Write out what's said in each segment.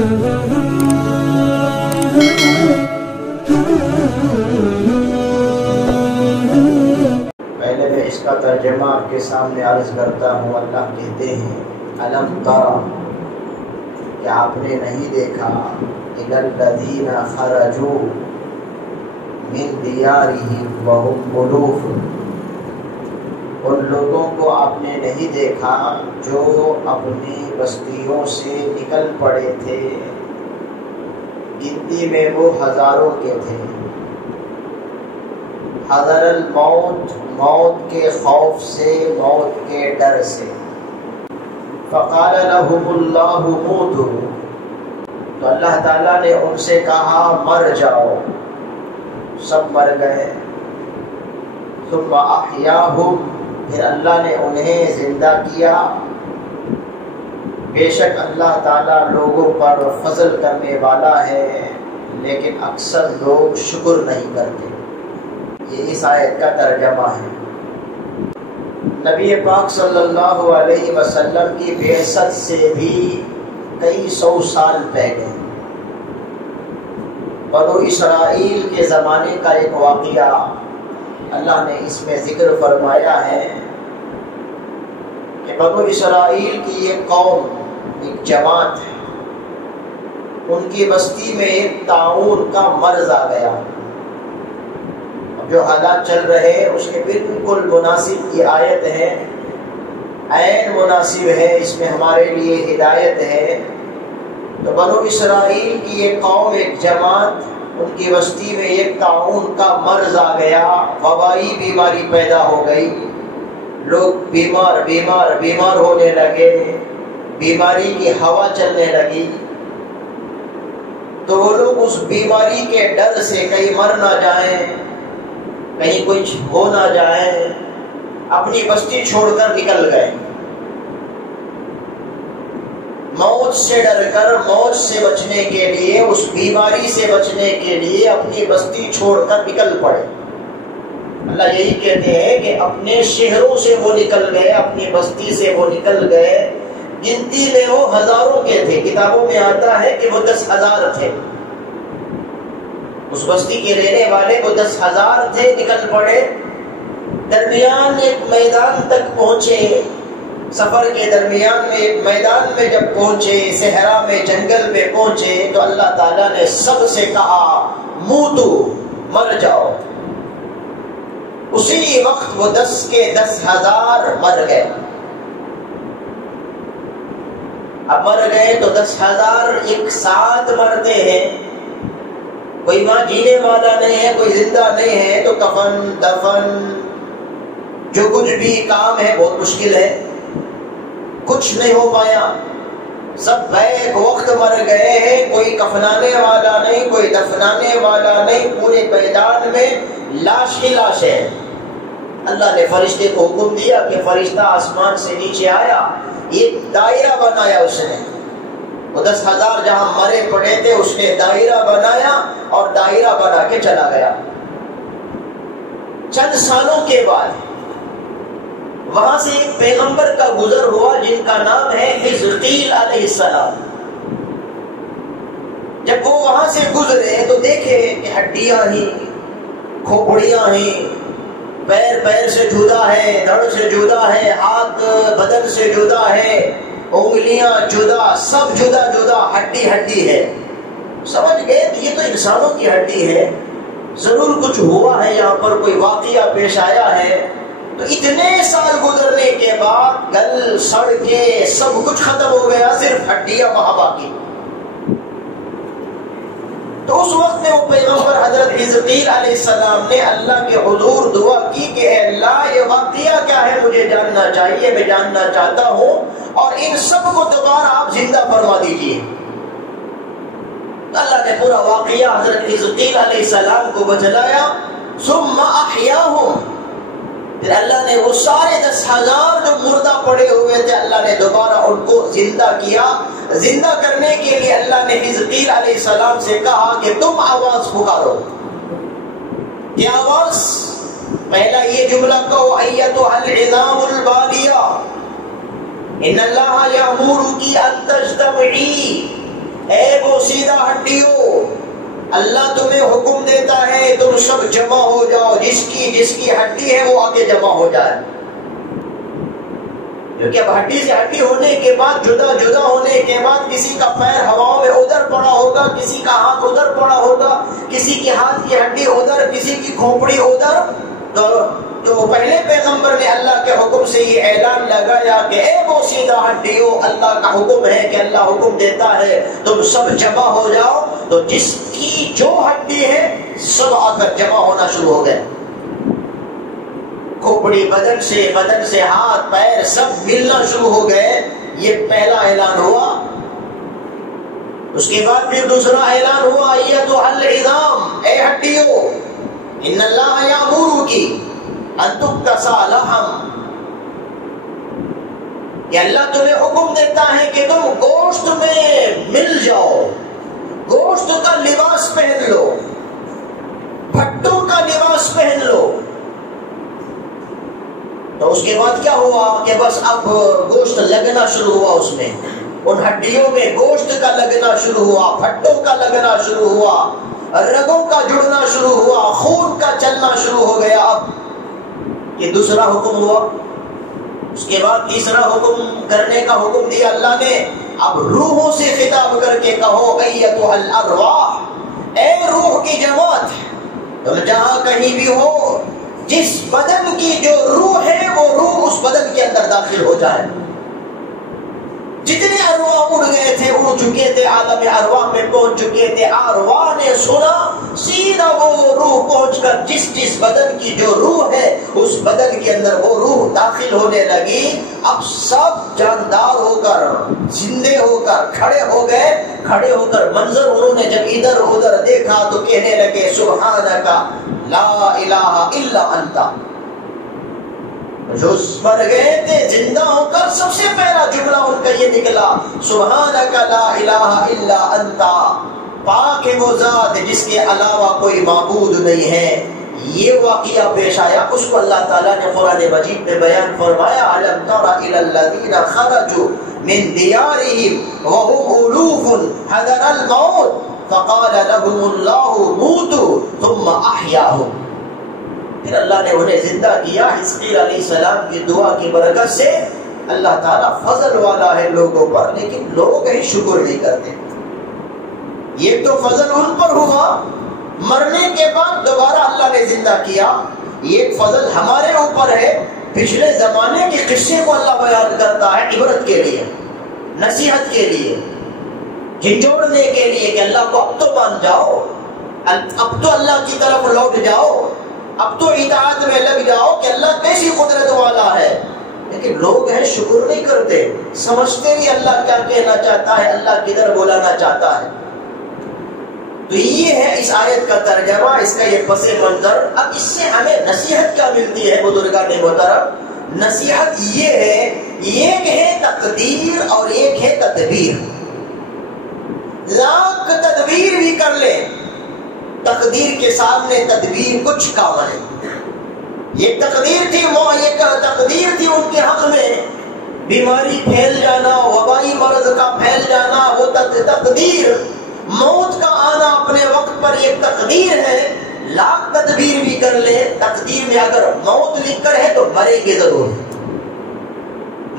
پہلے میں اس کا ترجمہ آپ کے سامنے عرض کرتا ہوں۔ اللہ کہتے ہیں الم ترى، کہ آپ نے نہیں دیکھا، الی الذین خرجوا من دیارہم وهم الوف، ان لوگوں کو آپ نے نہیں دیکھا جو اپنی بستیوں سے نکل پڑے تھے، گنتی میں وہ ہزاروں کے تھے، حذر الموت، موت کے خوف سے، موت کے ڈر سے، فقال لهم اللہ موتوا، تو اللہ تعالیٰ نے ان سے کہا مر جاؤ، سب مر گئے، ثم احیاہم، پھر اللہ نے انہیں زندہ کیا۔ بے شک اللہ تعالیٰ لوگوں پر فضل کرنے والا ہے، لیکن اکثر لوگ شکر نہیں کرتے۔ یہ اس آیت کا ترجمہ ہے۔ نبی پاک صلی اللہ علیہ وسلم کی بعثت سے بھی کئی سو سال پہلے بنو اسرائیل کے زمانے کا ایک واقعہ اللہ نے اس میں ذکر فرمایا ہے کہ بنو اسرائیل کی ایک قوم، ایک جماعت ہے، ان کی بستی میں ایک طاعون کا مرض آ گیا۔ جو حالات چل رہے ہیں اس کے بالکل مناسب یہ آیت ہے، عین مناسب ہے، اس میں ہمارے لیے ہدایت ہے۔ تو بنو اسرائیل کی ایک قوم، ایک جماعت، ان کی بستی میں ایک طاعون کا مرض آ گیا، وبائی بیماری پیدا ہو گئی، لوگ بیمار ہونے لگے، بیماری کی ہوا چلنے لگی۔ تو وہ لوگ اس بیماری کے ڈر سے کہیں مر نہ جائیں، کہیں کچھ ہو نہ جائے، اپنی بستی چھوڑ کر نکل گئے، موت سے ڈر کر، موت سے بچنے کے لیے، اس بیماری سے بچنے کے لیے اپنی بستی چھوڑ کر نکل پڑے۔ اللہ یہی کہتے ہیں کہ اپنے شہروں سے وہ نکل گئے، اپنی بستی سے وہ نکل گئے، گنتی میں وہ ہزاروں کے تھے، کتابوں میں آتا ہے کہ وہ 10,000 تھے، اس بستی کے رہنے والے وہ 10,000 تھے، نکل پڑے، درمیان ایک میدان تک پہنچے، سفر کے درمیان میں ایک میدان میں جب پہنچے، صحرا میں، جنگل میں پہنچے، تو اللہ تعالیٰ نے سب سے کہا موتو، مر جاؤ۔ اسی وقت وہ 10 کے 10,000 مر گئے۔ اب مر گئے تو 10,000 ایک ساتھ مرتے ہیں، کوئی وہاں جینے والا نہیں ہے، کوئی زندہ نہیں ہے، تو کفن، دفن، جو کچھ بھی کام ہے بہت مشکل ہے، کچھ نہیں ہو پایا، سب بیک وقت مر گئے ہیں، کوئی کفنانے والا نہیں، کوئی دفنانے والا نہیں، پورے میدان میں لاش ہی لاش ہے۔ اللہ نے فرشتے کو حکم دیا کہ فرشتہ آسمان سے نیچے آیا، ایک دائرہ بنایا اس نے، وہ 10,000 جہاں مرے پڑے تھے اس نے دائرہ بنایا اور دائرہ بنا کے چلا گیا۔ چند سالوں کے بعد وہاں سے ایک پیغمبر کا گزر ہوا جن کا نام ہے حزقیل علیہ السلام۔ جب وہ وہاں سے گزرے تو دیکھے کہ ہڈیاں ہی، کھوپڑیاں ہی، پیر سے جدا ہے، دھڑ سے جدا ہے، ہاتھ بدن سے جدا ہے، انگلیاں جدا، سب جدا جدا، ہڈی ہڈی ہے۔ سمجھ گئے کہ یہ تو انسانوں کی ہڈی ہے، ضرور کچھ ہوا ہے، یہاں پر کوئی واقعہ پیش آیا ہے۔ تو اتنے سال گزرنے کے بعد گل سڑ کے سب کچھ ختم ہو گیا، صرف ہڈیاں وہاں باقی۔ تو اس وقت میں وہ پیغمبر حضرت حزقیل علیہ السلام نے اللہ کے حضور دعا کی کہ اے اللہ یہ واقعہ کیا ہے، مجھے جاننا چاہیے، میں جاننا چاہتا ہوں، اور ان سب کو دوبارہ آپ زندہ فرما دیجیے۔ اللہ نے پورا واقعہ حضرت حزقیل علیہ السلام کو بتلایا۔ ثم احیاہم، پھر اللہ نے وہ سارے 10,000 جو مردہ پڑے ہوئے تھے، اللہ نے دوبارہ ان کو زندہ کیا۔ زندہ کرنے کے لیے اللہ نے حزقیل علیہ السلام سے کہا کہ تم آواز پکارو۔ کیا آواز؟ پہلا یہ جملہ کہو ایتھا العظام البالیہ ان اللہ یامرک ان تجتمعی، اے اللہ تمہیں حکم دیتا ہے تم سب جمع ہو جاؤ، جس کی ہڈی ہے وہ آگے جمع ہو جائے، کیونکہ اب ہڈی سے ہڈی ہونے کے بعد جدا جدا ہونے کے بعد کسی کا پیر ہواؤں میں ادھر پڑا ہوگا، کسی کا ہاتھ ادھر پڑا ہوگا، کسی کے ہاتھ کی ہڈی ادھر، کسی کی کھوپڑی ادھر. تو پہلے پیغمبر نے اللہ کے حکم سے یہ اعلان لگایا کہ اے بوسیدہ ہڈیوں، اللہ کا حکم ہے کہ اللہ حکم دیتا ہے تم سب جمع ہو جاؤ. تو جس کی جو ہڈی ہے سب آ کر جمع ہونا شروع ہو گئے، کھوپڑی بدن سے ہاتھ پیر سب ملنا شروع ہو گئے. یہ پہلا اعلان ہوا. اس کے بعد پھر دوسرا اعلان ہوا، ایتھا العظام، اے ہڈیوں، ان اللہ یامرک ان تکسا لحم، کہ اللہ تمہیں حکم دیتا ہے کہ تم گوشت میں مل جاؤ، گوشت کا لباس پہن لو، بھٹوں کا لباس پہن لو. تو اس کے بعد کیا ہوا کہ بس اب گوشت لگنا شروع ہوا، اس میں ان ہڈیوں میں گوشت کا لگنا شروع ہوا، بھٹوں کا لگنا شروع ہوا، رگوں کا جڑنا شروع ہوا، خون کا چلنا شروع ہو گیا. اب یہ دوسرا حکم ہوا. اس کے بعد تیسرا حکم کرنے کا حکم دیا اللہ نے. اب روحوں سے خطاب کر کے کہو، ایتھا الارواح، اے روح کی جماعت، تم جہاں کہیں بھی ہو، جس بدن کی جو روح ہے وہ روح اس بدن کے اندر داخل ہو جائے. جتنے ارواح اڑ گئے تھے، اڑ چکے تھے، عالم ارواح میں پہنچ چکے تھے، ارواح نے سنا، سیدھا وہ روح پہنچ کر جس بدن کی جو روح ہے اس بدن کے اندر وہ روح داخل ہونے لگی. اب سب جاندار ہو کر، زندے ہو کر کھڑے ہو گئے. کھڑے ہو کر منظر انہوں نے جب ادھر ادھر دیکھا تو کہنے لگے، سبحانک لا الہ الا انت. جو مر گئے تھے زندہ ہو کر سب سے پہلا جملہ ان کا یہ نکلا، سبحانک لا الہ الا انت، پاک ہے وہ ذات جس کے علاوہ کوئی معبود نہیں ہے. یہ واقعہ پیش آیا، اس کو اللہ تعالیٰ نے قرآن مجید میں بیان فرمایا، الم تر الی الذین خرجوا من دیارہم وهم الوف حذر الموت فقال لهم اللہ موتوا ثم احیاهم. پھر اللہ نے انہیں زندہ کیا. حزقیل علیہ السلام کی دعا کی برکت سے اللہ تعالیٰ فضل والا ہے لوگوں پر، لیکن لوگ ہی شکر نہیں کرتے. یہ تو فضل ان پر ہوا، مرنے کے بعد دوبارہ اللہ نے زندہ کیا. یہ فضل ہمارے اوپر ہے. پچھلے زمانے کے قصے کو اللہ بیان کرتا ہے عبرت کے لیے، نصیحت کے لیے، جھنجھوڑنے کے لیے کہ اللہ کو اب تو مان جاؤ، اب تو اللہ کی طرف لوٹ جاؤ، اب تو اطاعت میں لگ جاؤ کہ اللہ کیسی قدرت والا ہے. لیکن لوگ ہیں شکر نہیں کرتے، سمجھتے نہیں اللہ کیا کہنا چاہتا ہے، اللہ کدھر بولانا چاہتا ہے. تو یہ ہے اس آیت کا ترجمہ، اس کا یہ پس منظر. اب اس سے ہمیں نصیحت کیا ملتی ہے بزرگان محترم؟ نصیحت یہ ہے، ایک ہے تقدیر اور ایک ہے تدبیر. لاکھ تدبیر بھی کر لیں، تقدیر کے سامنے تدبیر کچھ کام ہے. یہ تقدیر تھی ان کے حق میں، بیماری پھیل جانا، وبائی مرض کا پھیل جانا، وہ تقدیر. موت کا آنا اپنے وقت پر ایک تقدیر ہے. لاکھ تدبیر بھی کر لے، تقدیر میں اگر موت لکھ کر ہے تو مرے گی ضرور.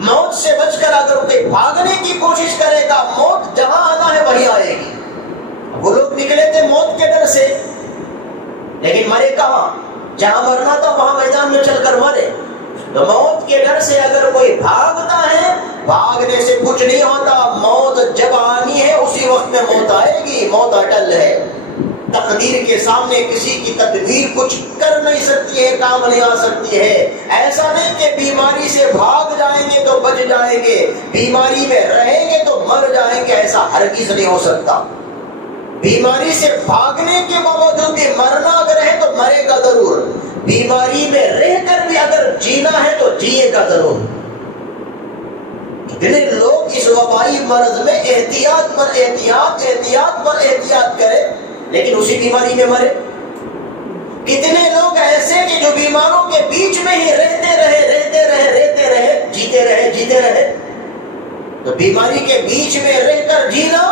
موت سے بچ کر اگر کوئی بھاگنے کی کوشش کرے گا، موت جہاں آنا ہے وہی آئے گی. وہ لوگ نکلے تھے موت کے ڈر سے، لیکن مرے کہاں؟ جہاں مرنا تھا وہاں میدان میں چل کر مرے. تو موت کے ڈر سے اگر کوئی بھاگتا ہے، بھاگنے سے کچھ نہیں ہوتا. موت جب آنی ہے اسی وقت میں موت آئے گی. موت اٹل ہے. تقدیر کے سامنے کسی کی تدبیر کچھ کر نہیں سکتی ہے، کام نہیں آ سکتی ہے. ایسا نہیں کہ بیماری سے بھاگ جائیں گے تو بچ جائیں گے، بیماری میں رہیں گے تو مر جائیں گے، ایسا ہرگز نہیں ہو سکتا. بیماری سے بھاگنے کے باوجود بھی مرنا اگر ہے تو مرے گا ضرور. بیماری میں رہ کر بھی اگر جینا ہے تو جیے گا ضرور. کتنے لوگ اس وبائی مرض میں احتیاط پر احتیاط کرے لیکن اسی بیماری میں مرے. کتنے لوگ ایسے کہ جو بیماروں کے بیچ میں ہی رہتے رہے جیتے رہے. تو بیماری کے بیچ میں رہ کر جینا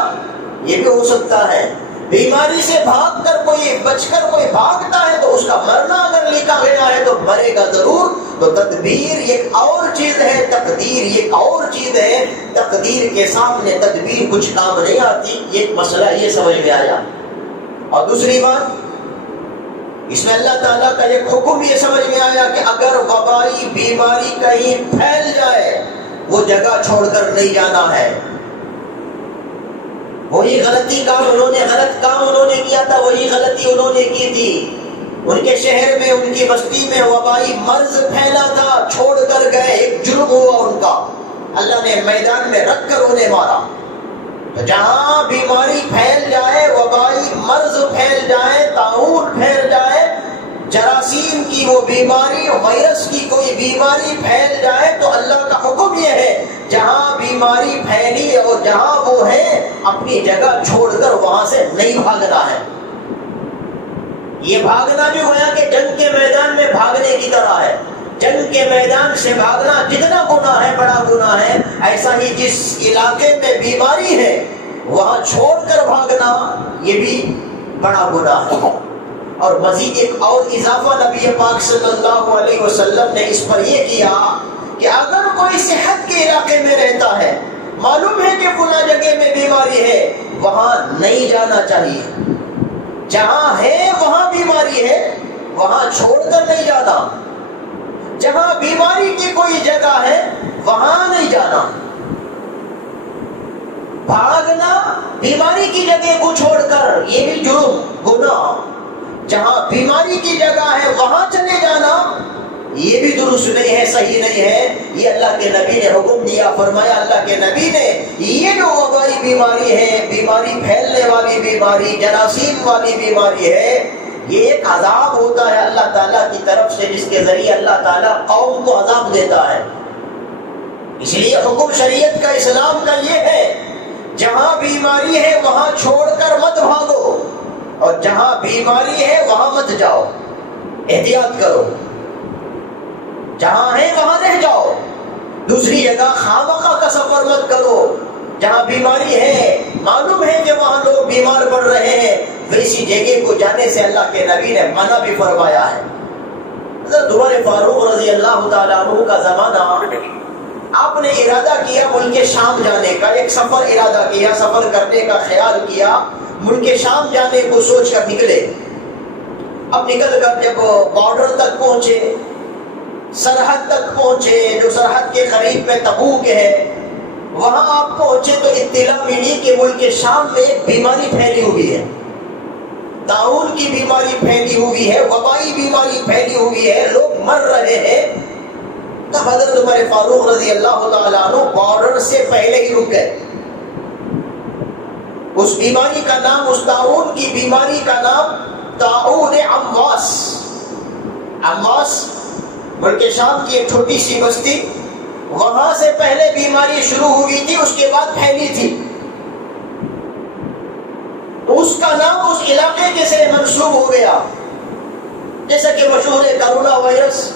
یہ بھی ہو سکتا ہے. بیماری سے بھاگ کر کوئی بچ کر کوئی بھاگتا ہے تو اس کا مرنا اگر لکھا گیا ہے تو مرے گا ضرور. تو تدبیر ایک اور چیز ہے، تقدیر ایک اور چیز ہے. تقدیر کے سامنے تدبیر کچھ کام نہیں آتی. ایک مسئلہ یہ سمجھ میں آیا. اور دوسری بات، اس میں اللہ تعالیٰ کا ایک حکم یہ سمجھ میں آیا کہ اگر وبائی بیماری کہیں پھیل جائے وہ جگہ چھوڑ کر نہیں جانا ہے. وہی غلط کام انہوں نے کیا تھا، وہی غلطی انہوں نے کی تھی. ان کے شہر میں، ان کی بستی میں وبائی مرض پھیلا تھا، چھوڑ کر گئے، ایک جرم ہوا ان کا، اللہ نے میدان میں رکھ کر انہیں مارا. تو جہاں بیماری پھیل جائے، وبائی مرض پھیل جائے، طاعون پھیل جائے، جراثیم کی وہ بیماری، وائرس کی کوئی بیماری پھیل جائے، تو اللہ کا حکم یہ ہے جہاں بیماری پھیلی اور جہاں وہ ہے اپنی جگہ چھوڑ کر وہاں سے نہیں بھاگنا ہے. یہ بھاگنا بھی گویا کہ جنگ کے میدان میں بھاگنے کی طرح ہے. جنگ کے میدان سے بھاگنا جتنا گناہ ہے، بڑا گناہ ہے، ایسا ہی جس علاقے میں بیماری ہے وہاں چھوڑ کر بھاگنا یہ بھی بڑا گناہ ہے. اور مزید ایک اور اضافہ نبی پاک صلی اللہ علیہ وسلم نے اس پر یہ کیا کہ اگر کوئی صحت کے علاقے میں رہتا ہے، معلوم ہے کہ فلاں جگہ میں بیماری ہے، وہاں نہیں جانا چاہیے. جہاں ہے وہاں بیماری ہے، وہاں چھوڑ کر نہیں جانا. جہاں بیماری کی کوئی جگہ ہے وہاں نہیں جانا. بھاگنا بیماری کی جگہ کو چھوڑ کر یہ بھی جرم، گناہ. جہاں بیماری کی جگہ ہے وہاں چلے جانا یہ بھی درست نہیں ہے، صحیح نہیں ہے. یہ اللہ کے نبی نے حکم دیا، فرمایا اللہ کے نبی نے یہ جو وبائی بیماری ہے، بیماری پھیلنے والی بیماری، جراثیم والی بیماری ہے، یہ ایک عذاب ہوتا ہے اللہ تعالیٰ کی طرف سے، جس کے ذریعے اللہ تعالیٰ قوم کو عذاب دیتا ہے. اس لیے حکم شریعت کا، اسلام کا یہ ہے جہاں بیماری ہے وہاں چھوڑ کر مت بھاگو، اور جہاں بیماری ہے وہاں مت جاؤ، احتیاط کرو. جہاں ہے وہاں رہ جاؤ، دوسری جگہ خامخواہ کا سفر مت کرو. جہاں بیماری ہے، معلوم ہے کہ وہاں لوگ بیمار پڑ رہے ہیں، ویسی جگہ کو جانے سے اللہ کے نبی نے منع بھی فرمایا ہے. حضرت عمر فاروق رضی اللہ تعالیٰ عنہ کا زمانہ، آپ نے ارادہ کیا ملک شام جانے کا، ایک سفر ارادہ کیا، سفر کرنے کا خیال کیا، ملک شام جانے کو سوچ کر نکلے. اب نکل کر جب بارڈر تک پہنچے، سرحد تک پہنچے، جو سرحد کے قریب میں تبوک ہے، وہاں آپ پہنچے تو اطلاع ملی کہ ملک شام میں ایک بیماری پھیلی ہوئی ہے، طاعون کی بیماری پھیلی ہوئی ہے، وبائی بیماری پھیلی ہوئی ہے، لوگ مر رہے ہیں. تو حضرت عمر فاروق رضی اللہ تعالیٰ عنہ بارڈر سے پہلے ہی رک گئے. اس بیماری کا نام، اس طاعون کی بیماری کا نام طاعون عمواس. عمواس ملک شام کی ایک چھوٹی سی بستی، وہاں سے پہلے بیماری شروع ہوئی تھی، اس کے بعد پھیلی تھی. تو اس کا نام اس علاقے کے سے منسوب ہو گیا. جیسا کہ مشہور ہے کرونا وائرس،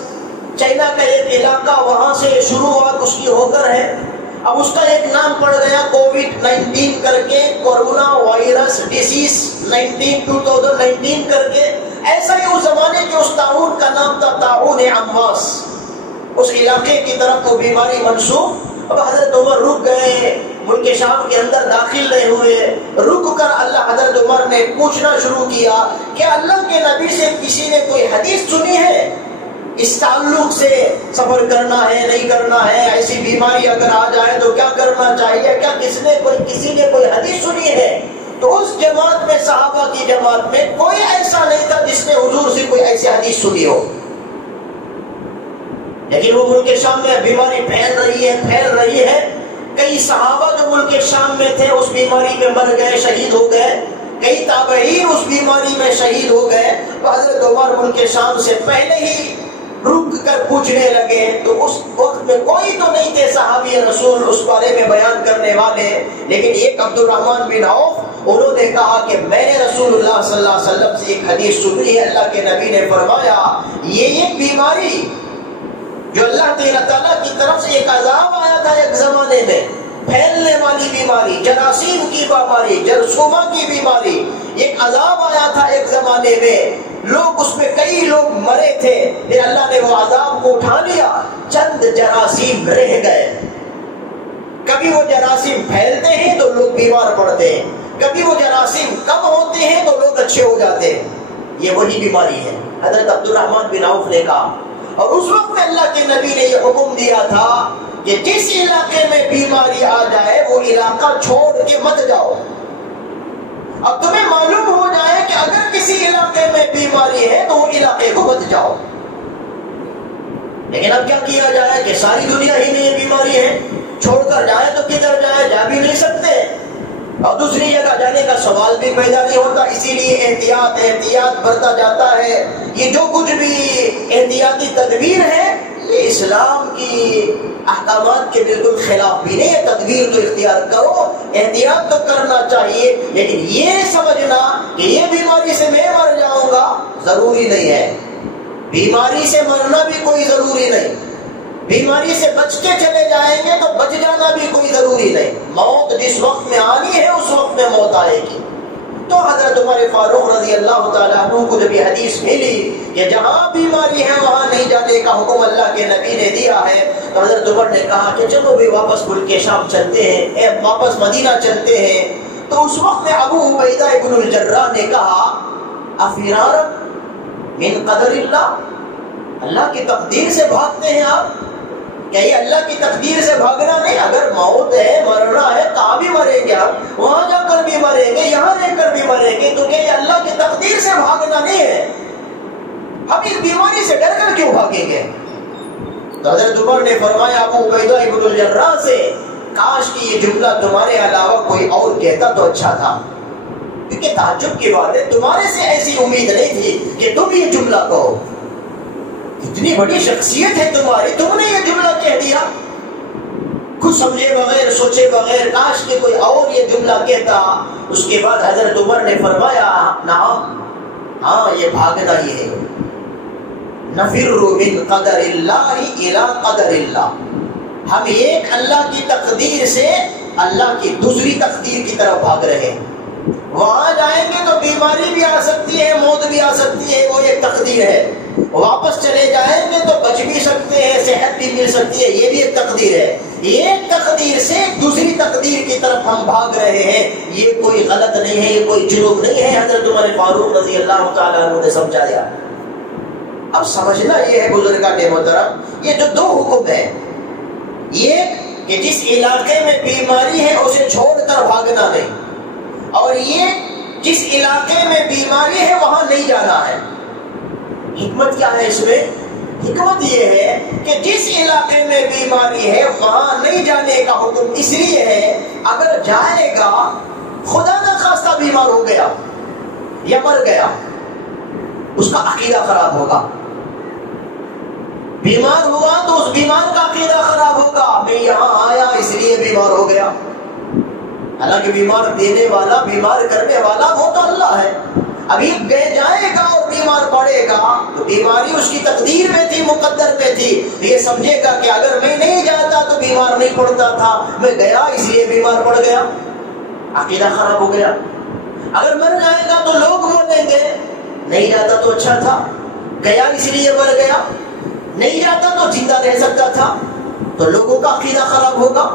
چائنا کا ایک علاقہ وہاں سے شروعات اس کی ہو کر ہے، اب اس کا ایک نام پڑ گیا کووڈ-19 کر کے، کورونا وائرس ڈیزیز 2019 کر کے. ایسا ہی اس زمانے کے اس طاعون کا نام تھا طاعون عمواس. اس علاقے کی طرف وہ بیماری منسوب. اب حضرت عمر رک گئے، ملک شام کے اندر داخل نہیں ہوئے. رک کر اللہ حضرت عمر نے پوچھنا شروع کیا کہ اللہ کے نبی سے کسی نے کوئی حدیث سنی ہے اس تعلق سے، سفر کرنا ہے نہیں کرنا ہے، ایسی بیماری اگر آ جائے تو کیا کرنا چاہیے، کیا کسی نے کوئی حدیث سنی ہے؟ تو اس جماعت میں، صحابہ کی جماعت میں کوئی ایسا نہیں تھا جس نے حضور سے کوئی ایسی حدیث سنی ہو. لیکن وہ ملک شام میں بیماری پھیل رہی ہے. کئی صحابہ جو ملک شام میں تھے اس بیماری میں مر گئے، شہید ہو گئے. کئی تابعین اس بیماری میں شہید ہو گئے. تو حضرت عمر ملک شام سے پہلے ہی رک کر پوچھنے لگے. تو اس وقت میں کوئی تو نہیں تھے صحابی رسول اس بارے میں بیان کرنے والے، لیکن ایک عبد الرحمن بن عوف، انہوں نے کہا کہ میں نے رسول اللہ صلی اللہ علیہ وسلم سے ایک حدیث سنی ہے. اللہ کے نبی نے فرمایا یہ ایک بیماری جو اللہ تعالیٰ کی طرف سے ایک عذاب آیا تھا ایک زمانے میں، پھیلنے والی بیماری، جراثیم کی بیماری، جرثومہ کی بیماری، ایک عذاب آیا تھا ایک زمانے میں، لوگ اس میں کئی لوگ مرے تھے، پھر اللہ نے وہ عذاب کو اٹھا لیا، چند جراثیم رہ گئے۔ کبھی وہ جراثیم پھیلتے ہیں تو لوگ بیمار پڑتے ہیں، کبھی وہ جراثیم کم ہوتے ہیں تو لوگ اچھے ہو جاتے ہیں، یہ وہی بیماری ہے۔ حضرت عبد الرحمن بن عوف نے کہا، اور اس وقت میں اللہ کے نبی نے یہ حکم دیا تھا کہ جس علاقے میں بیماری آ جائے وہ علاقہ چھوڑ کے مت جاؤ۔ اب تمہیں معلوم ہو جائے کہ اگر کسی علاقے میں بیماری ہے تو وہ علاقے کو مت جاؤ، لیکن اب کیا کیا جائے کہ ساری دنیا ہی میں یہ بیماری ہے، چھوڑ کر جائے تو کدھر جائے، جا بھی نہیں سکتے، اور دوسری جگہ جانے کا سوال بھی پیدا نہیں ہوتا، اسی لیے احتیاط برتا جاتا ہے۔ یہ جو کچھ بھی احتیاطی تدبیر ہے یہ اسلام کی احکامات کے بالکل خلاف بھی نہیں ہے، تدبیر تو اختیار کرو، احتیاط تو کرنا چاہیے، لیکن یہ سمجھنا کہ یہ بیماری سے میں مر جاؤں گا ضروری نہیں ہے، بیماری سے مرنا بھی کوئی ضروری نہیں، بیماری سے بچ کے چلے جائیں گے تو بچ جانا بھی کوئی ضروری نہیں، موت جس وقت میں آنی ہے اس وقت میں موت آئے گی۔ تو حضرت عمر فاروق رضی اللہ تعالیٰ عنہ کو جب یہ حدیث ملی کہ جہاں بیماری ہے وہاں نہیں جانے کا حکم اللہ کے نبی نے دیا ہے، تو حضرت عمر نے کہا کہ چلو بھی واپس ملک شام چلتے ہیں، واپس مدینہ چلتے ہیں۔ تو اس وقت میں ابو عبیدہ ابن الجراح نے کہا، افرار من قدر اللہ، اللہ کی تقدیر سے بھاگتے ہیں آپ؟ کہ یہ اللہ کی تقدیر سے بھاگنا نہیں، اگر موت ہے مرنا ہے کہاں بھی مریں گے، آپ وہاں جا کر بھی مریں گے، یہاں رہ کر بھی مریں گے، تو کہ یہ اللہ کی تقدیر سے بھاگنا نہیں ہے، ہم اس بیماری سے ڈر کر کیوں بھاگیں گے؟ تو حضرت عمر نے فرمایا ابو عبیدہ ابن الجراح سے، کاش کہ یہ جملہ تمہارے علاوہ کوئی اور کہتا تو اچھا تھا، کیونکہ تعجب کی بات ہے تمہارے سے ایسی امید نہیں تھی کہ تم یہ جملہ کہو، اتنی بڑی شخصیت ہے تمہاری، تم نے یہ جملہ کہہ دیا خود سمجھے بغیر سوچے بغیر، کاش کہ کوئی اور یہ جملہ کہتا۔ اس کے بعد حضرت عمر نے فرمایا، ہاں یہ بھاگنا ہی ہے، نفر من قدر اللہ الی قدر اللہ، ہم ایک اللہ کی تقدیر سے اللہ کی دوسری تقدیر کی طرف بھاگ رہے ہیں، وہاں جائیں گے تو بیماری بھی آ سکتی ہے، موت بھی آ سکتی ہے، وہ ایک تقدیر ہے، واپس چلے جائیں گے تو بچ بھی سکتے ہیں، صحت بھی مل سکتی ہے، یہ بھی ایک تقدیر ہے، ایک تقدیر سے دوسری تقدیر کی طرف ہم بھاگ رہے ہیں، یہ کوئی غلط نہیں ہے، یہ کوئی جنوب نہیں ہے۔ حضرت عمر فاروق رضی اللہ تعالیٰ عنہ نے سمجھایا۔ اب سمجھنا یہ ہے بزرگان محترم، یہ جو دو حکم ہے، یہ کہ جس علاقے میں بیماری ہے اسے چھوڑ کر بھاگنا نہیں، اور یہ جس علاقے میں بیماری ہے وہاں نہیں جانا ہے۔ حکمت کیا ہے اس میں؟ حکمت یہ ہے کہ جس علاقے میں بیماری ہے وہاں نہیں جانے کا حکم اس لیے ہے، اگر جائے گا خدا نہ خواستہ بیمار ہو گیا یا مر گیا، اس کا عقیدہ خراب ہوگا، بیمار ہوا تو اس بیمار کا عقیدہ خراب ہوگا، میں یہاں آیا اس لیے بیمار ہو گیا، حالانکہ بیمار دینے والا بیمار کرنے والا وہ تو اللہ ہے۔ ابھی جائے گا اور بیمار پڑے گا تو بیماری اس کی تقدیر میں تھی، مقدر میں تھی، یہ سمجھے گا کہ اگر میں نہیں جاتا تو بیمار نہیں پڑتا تھا، میں گیا اس لیے بیمار پڑ گیا، عقیدہ خراب ہو گیا۔ اگر مر جائے گا تو لوگ بولیں گے نہیں جاتا تو اچھا تھا، گیا اس لیے مر گیا، نہیں جاتا تو زندہ رہ سکتا تھا، تو لوگوں کا عقیدہ خراب ہوگا،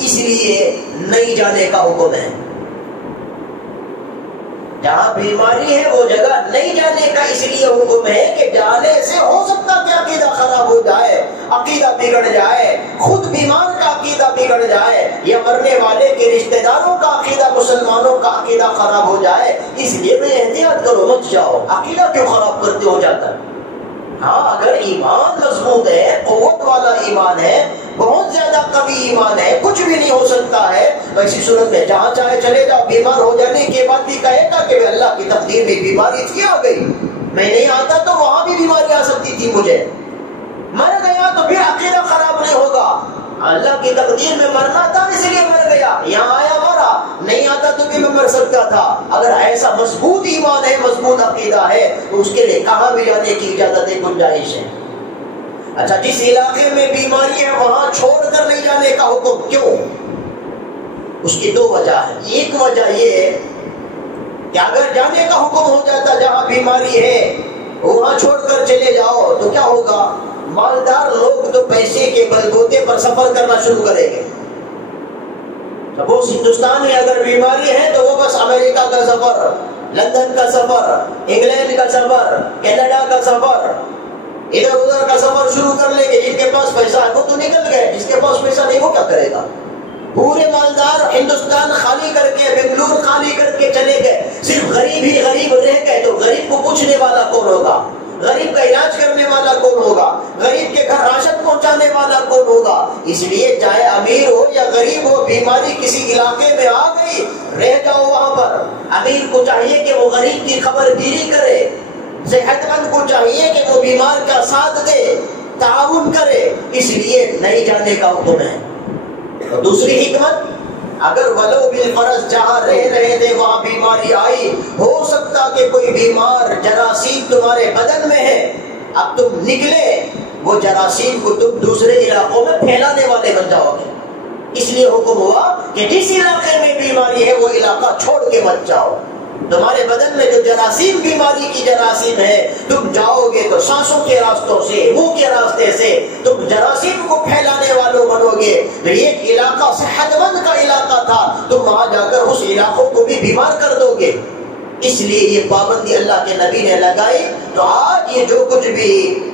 اس لیے نہیں جانے کا حکم ہے۔ جہاں بیماری ہے وہ جگہ نہیں جانے کا اس لیے حکم ہے کہ جانے سے ہو سکتا کہ عقیدہ خراب ہو جائے، عقیدہ بگڑ جائے، خود بیمار کا عقیدہ بگڑ جائے، یا مرنے والے کے رشتہ داروں کا عقیدہ، مسلمانوں کا عقیدہ خراب ہو جائے، اس لیے میں احتیاط کرو، مت جاؤ۔ عقیدہ کیوں خراب کرتے ہو جاتا ہے؟ ہاں اگر ایمان مضبوط ہے، قوت والا ایمان ہے، بہت زیادہ قوی ایمان ہے، کچھ بھی نہیں ہو سکتا ہے، تو ایسی صورت میں جہاں چاہے چلے جاؤ، بیمار ہو جانے کے بعد بھی کہے گا کہ اللہ کی تقدیر میں بیماری تھی، آ گئی، میں نہیں آتا تو وہاں بھی بیماری آ سکتی تھی مجھے، مر گیا تو پھر عقیدہ خراب نہیں ہوگا، اللہ کی تقدیر میں مرنا تھا اس لیے مر گیا، یہاں آیا مرا، نہیں آتا تو بھی میں مر سکتا تھا۔ اگر ایسا مضبوط ایمان ہے، مضبوط عقیدہ ہے، تو اس کے لیے کہاں بھی جانے کی اجازت ہے، گنجائش ہے۔ اچھا، جس علاقے میں بیماری ہے وہاں چھوڑ کر نہیں جانے کا حکم کیوں؟ اس کی دو وجہ ہے. ایک وجہ یہ ہے کہ اگر جانے کا حکم ہو جاتا جہاں بیماری ہے وہاں چھوڑ کر چلے جاؤ تو کیا ہوگا؟ مالدار لوگ تو پیسے کے بل بوتے پر سفر کرنا شروع کریں گے. سپوز ہندوستان میں اگر بیماری ہے تو وہ بس امریکہ کا سفر، لندن کا سفر، انگلینڈ کا سفر، کینیڈا کا سفر، ادھر ادھر کا سفر شروع کر لیں گے. جن کے پاس پیسہ ہے وہ تو نکل گئے، جس کے پاس پیسہ نہیں وہ کیا کرے گا؟ پورے مالدار ہندوستان خالی کر کے، بنگلور خالی کر کے چلے گئے، صرف غریب ہی غریب رہ گئے. تو غریب کو پوچھنے والا کون ہوگا؟ غریب کا علاج کرنے والا کون ہوگا؟ غریب کے گھر راشن پہنچانے والا کون ہوگا؟ اس لیے چاہے امیر ہو یا غریب ہو، بیماری کسی علاقے میں آ گئی، رہ جاؤ وہاں پر. امیر کو چاہیے کہ وہ غریب کی خبر گیری کرے، صحت مند کو چاہیے کہ وہ بیمار کا ساتھ دے، تعاون کرے. اس لیے نہیں جانے کا حکم ہے. اور دوسری حکمت، اگر ولو بالفرض جہاں رہ رہے تھے وہاں بیماری آئی، ہو سکتا کہ کوئی بیمار جراثیم تمہارے بدن میں ہے، اب تم نکلے وہ جراثیم کو تم دوسرے علاقوں میں پھیلانے والے بن جاؤ گے. اس لیے حکم ہوا کہ جس علاقے میں بیماری ہے وہ علاقہ چھوڑ کے مت جاؤ. تمہارے بدن میں جو جراثیم بیماری کی جراثیم ہے، تم جاؤ گے تو سانسوں کے راستوں سے، منہ کے راستے سے تم جراثیم کو پھیلانے والوں بنو گے. تو ایک علاقہ صحت مند کا علاقہ تھا، تم وہاں جا کر اس علاقوں کو بھی بیمار کر دو گے. اس لیے یہ پابندی اللہ کے نبی نے لگائی. تو آج یہ جو کچھ بھی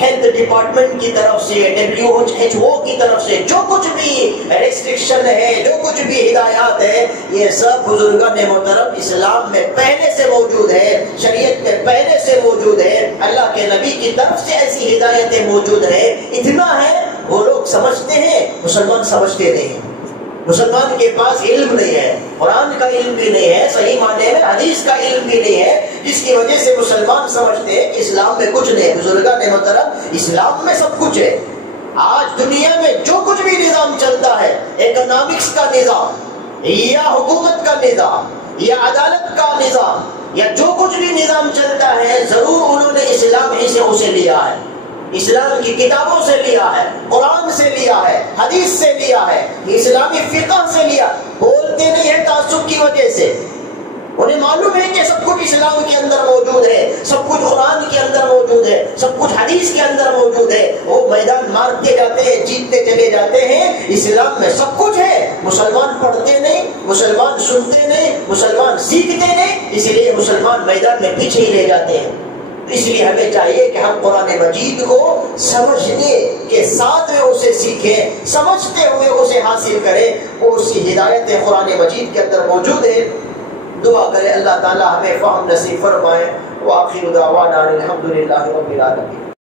ہیلتھ ڈپارٹمنٹ کی طرف سے، WHO کی طرف سے جو کچھ بھی ریسٹرکشن ہے، جو کچھ بھی ہدایات ہے، یہ سب بزرگان محترم اسلام میں پہلے سے موجود ہے، شریعت میں پہلے سے موجود ہے، اللہ کے نبی کی طرف سے ایسی ہدایتیں موجود ہیں. اتنا ہے وہ لوگ سمجھتے ہیں، مسلمان سمجھتے نہیں ہیں. مسلمان کے پاس علم نہیں ہے، قرآن کا علم بھی نہیں ہے، صحیح معنی میں حدیث کا علم بھی نہیں ہے، جس کی وجہ سے مسلمان سمجھتے ہیں کہ اسلام میں کچھ نہیں ہے. بزرگان محترم اسلام میں سب کچھ ہے. آج دنیا میں جو کچھ بھی نظام چلتا ہے، اکنامکس کا نظام یا حکومت کا نظام یا عدالت کا نظام یا جو کچھ بھی نظام چلتا ہے، ضرور انہوں نے اسلام ہی سے اسے لیا ہے، اسلام کی کتابوں سے لیا ہے، قرآن سے لیا ہے، حدیث سے لیا ہے، اسلامی فقہ سے لیا. بولتے نہیں ہیں تعصب کی وجہ سے. انہیں معلوم ہے کہ سب کچھ اسلام کے اندر موجود ہے، سب کچھ قرآن کے اندر موجود ہے، سب کچھ حدیث کے اندر موجود ہے. وہ میدان مارتے جاتے ہیں، جیتتے چلے جاتے ہیں. اسلام میں سب کچھ ہے، مسلمان پڑھتے نہیں، مسلمان سنتے نہیں، مسلمان سیکھتے نہیں، اس لیے مسلمان میدان میں پیچھے ہی رہ جاتے ہیں. اس لیے ہمیں چاہیے کہ ہم قرآن مجید کو سمجھنے کے ساتھ میں اسے سیکھیں، سمجھتے ہوئے اسے حاصل کریں. اور اس کی ہدایت قرآن مجید کے اندر موجود ہے. دعا کرے اللہ تعالی ہمیں فہم نصیب فرمائے. وآخر دعوانا الحمدللہ رب العالمین.